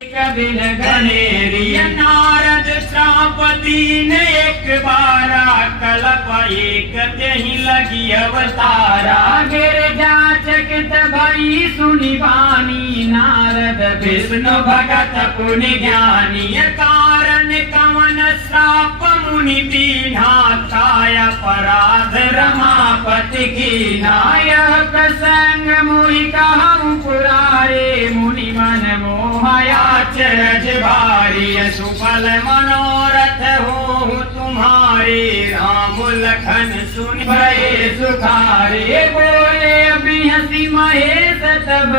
दिन घनेरी नारद श्रापति ने एक बारा कल्प एक त्यही लगी अवतारा गिर जाचकित भई सुनि वाणी नारद विष्णु भगत पुनि ज्ञानी कारण कवन श्राप मुनि दीन्हा काय अपराध रमापति की नायक प्रसंग मुनि कहूँ पुरारे मुनि मन मोहया चरज भारी सुफल मनोरथ हो तुम्हारे राम लखन सुन भये सुखारे बोले अभी हसी महेश तब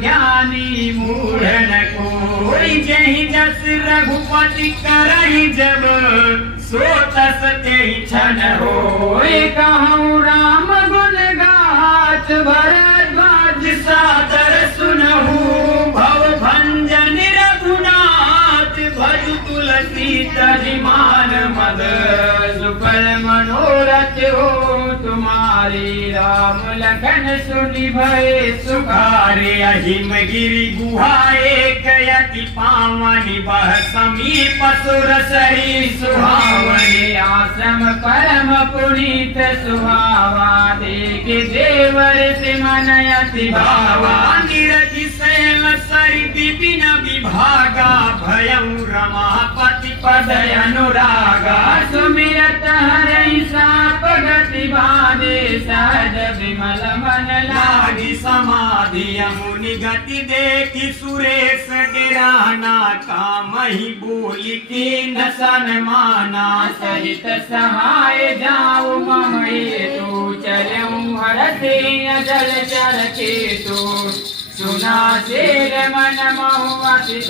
ज्ञानी मूढ़न कोई जही जस रघुपति करहि जब सो तस तेहि छन होय कहूँ राम गुण गाथ भरद्वाज सादर सुनहु भव भंजन रघुनाथ भज तुलसी तजिमान मद सुफल मनोरथ हो तुम्हारी राम लखन सुनि भये सुखारे अहिम गिरि गुहा एक यति पावनि बह समीप सुर सही सुहावनि आश्रम परम पुनीत सुहावा देख देवर से मन अति भावा निरति शैल सरि विपिन विभागा भयं रमापति पद अनुरागा सुमिरत हरहि साप गति बाधे सहज विमल मन लागी समाधि मुनि गति देखि सुरेश गिराना कामहि बोली कीन सन्माना सहित सहाय जाऊ मम हेतु चलऊँ हरते अजल चर केतु सुना शेर मन महु अति